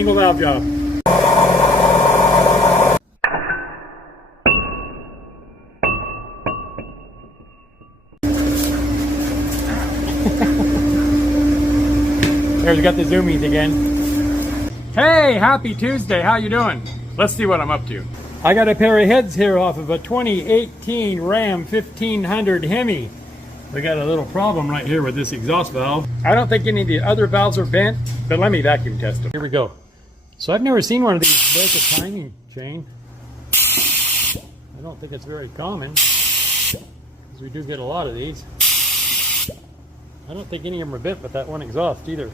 single valve job. There's got the zoomies again. Hey, happy Tuesday. How you doing? Let's see what I'm up to. I got a pair of heads here off of a 2018 Ram 1500 Hemi. We got a little problem right here with this exhaust valve. I don't think any of the other valves are bent, but let me vacuum test them. Here we go. So I've never seen one of these break a timing chain. I don't think it's very common, because we do get a lot of these. I don't think any of them are bent with that one exhaust either.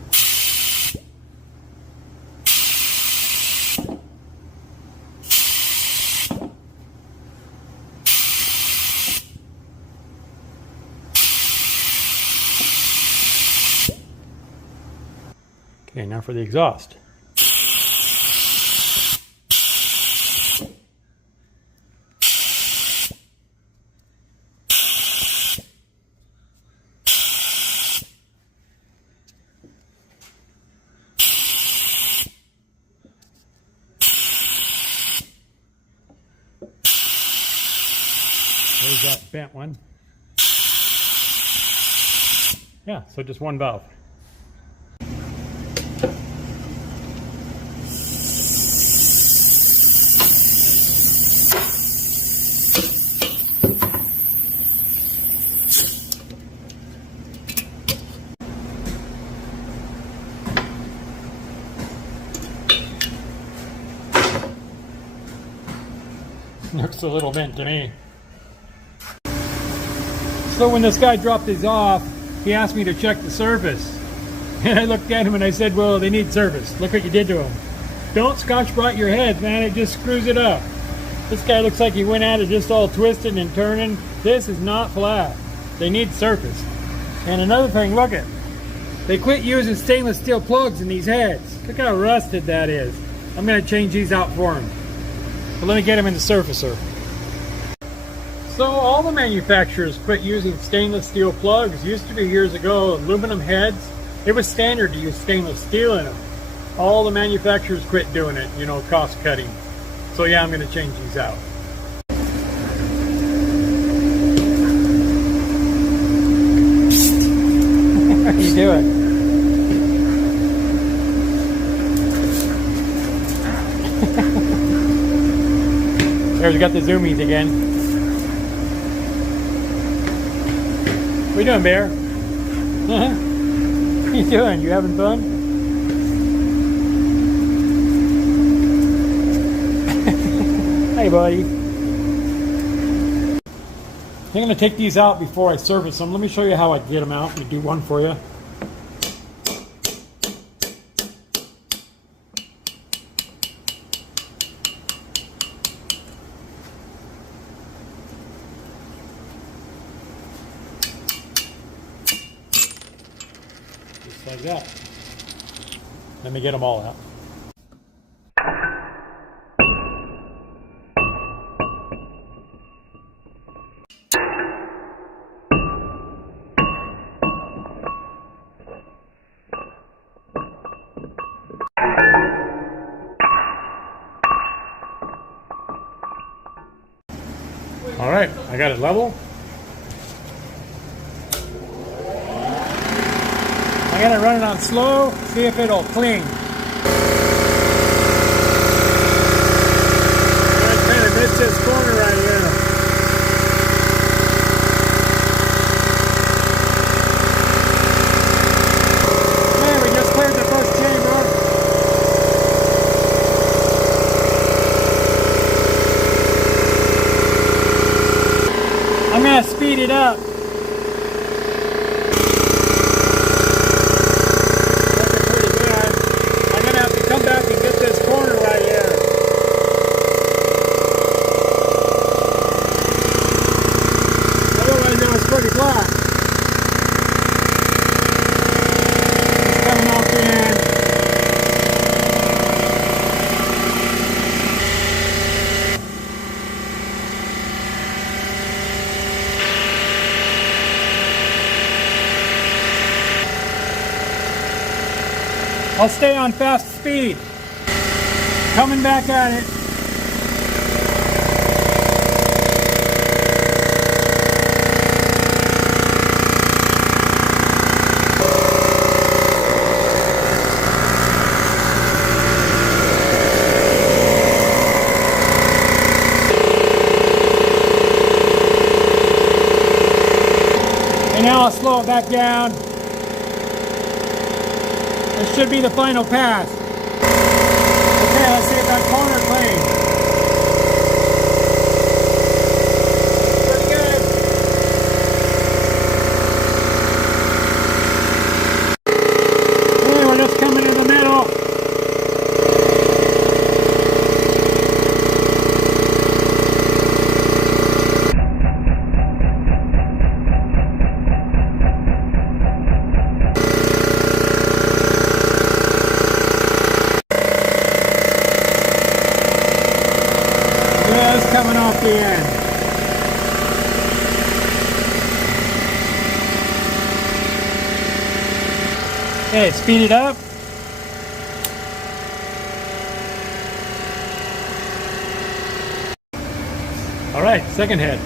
Okay, now for the exhaust. There's that bent one. Yeah, so just one valve. Looks a little bent to me. So when this guy dropped these off, he asked me to check the surface. And I looked at him and I said, well, they need service. Look what you did to them. Don't Scotch-Brite your heads, man. It just screws it up. This guy looks like he went at it just all twisted and turning. This is not flat. They need surface. And another thing, look at, they quit using stainless steel plugs in these heads. Look how rusted that is. I'm going to change these out for him. But let me get them in the surfacer. So all the manufacturers quit using stainless steel plugs. Used to be years ago, aluminum heads. It was standard to use stainless steel in them. All the manufacturers quit doing it, you know, cost cutting. So yeah, I'm going to change these out. How do you do it? There's got the zoomies again. What you doing, Bear? What you doing? You having fun? Hey, buddy. I'm going to take these out before I service them. Let me show you how I get them out. Let me do one for you. Just like that. Let me get them all out. All right, I got it level. I'm gonna run it on slow, see if it'll cling. I kind of missed this corner right here. Man, we just cleared the first chamber. I'm gonna speed it up. Come back and get this corner right here. Otherwise, now it's pretty flat. It's coming off the end. I'll stay on fast speed. Coming back at it. And now I'll slow it back down. This should be the final pass. Okay, let's see if that corner clean. Pretty good. Okay, we're just coming in the middle. Just coming off the end. Okay, speed it up. All right, second head.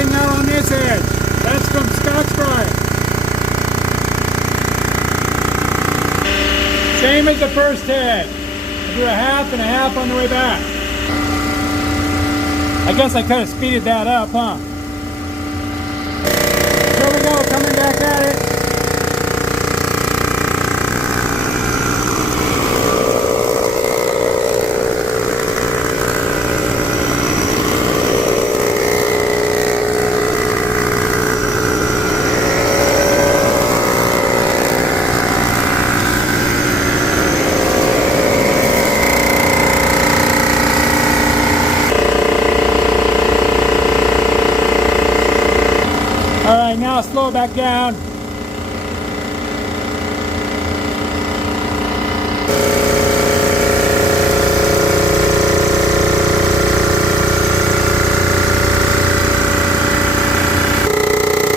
Now on this edge. That's from Scotch-Brite. Same as the first head. I'll do a half and a half on the way back. I guess I could have speeded that up, huh? Here we go, coming back at it. All right, now slow it back down.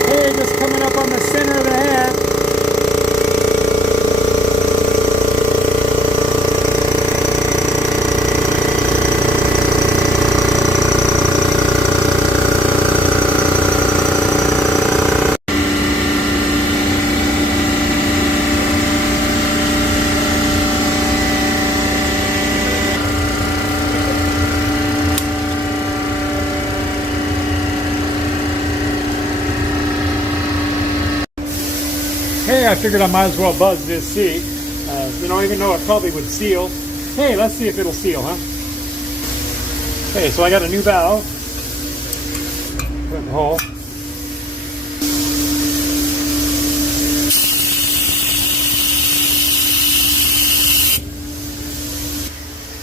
Hey, just coming up on the center of the head. Hey, I figured I might as well buzz this seat. Even though it probably would seal. Hey, let's see if it'll seal, huh? Okay, so I got a new valve. Put it in the hole.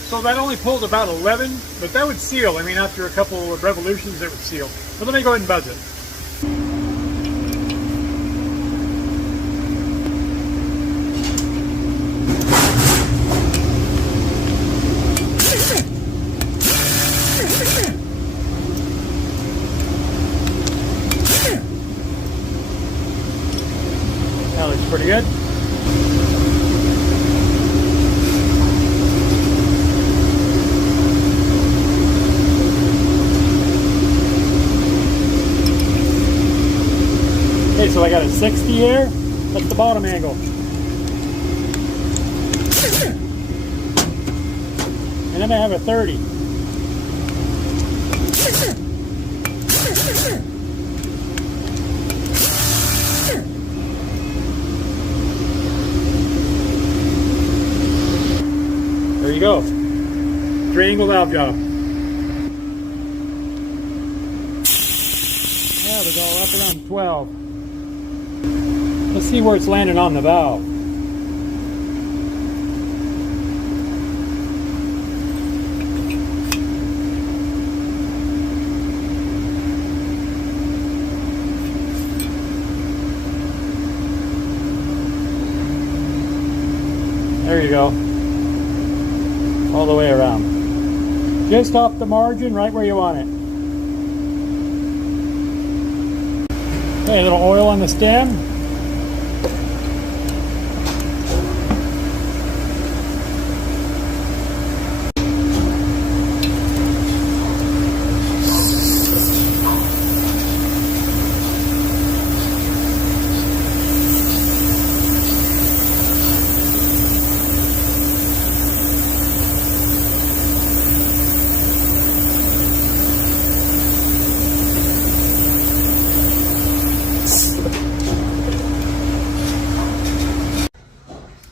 So that only pulled about 11, but that would seal. I mean, after a couple of revolutions, it would seal. But let me go ahead and buzz it. That looks pretty good. Okay, so I got a 60 here. That's the bottom angle. And then I have a 30. go. Triangle valve job. There we go, up around 12. Let's see where it's landing on the valve. There you go. All the way around. Just off the margin, right where you want it. Okay, a little oil on the stem.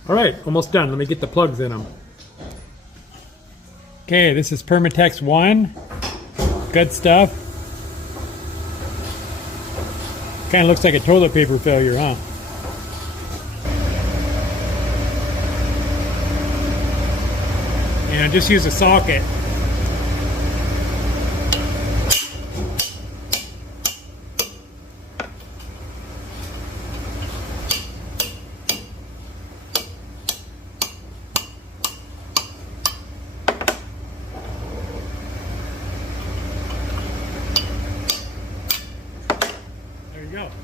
All right, almost done. Let me get the plugs in them. Okay, this is Permatex 1. Good stuff. Kind of looks like a toilet paper failure, huh? And just use a socket.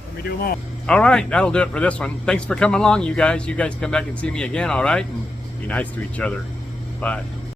Let me do them all. All right, that'll do it for this one. Thanks for coming along, you guys. You guys come back and see me again, all right? And be nice to each other. Bye.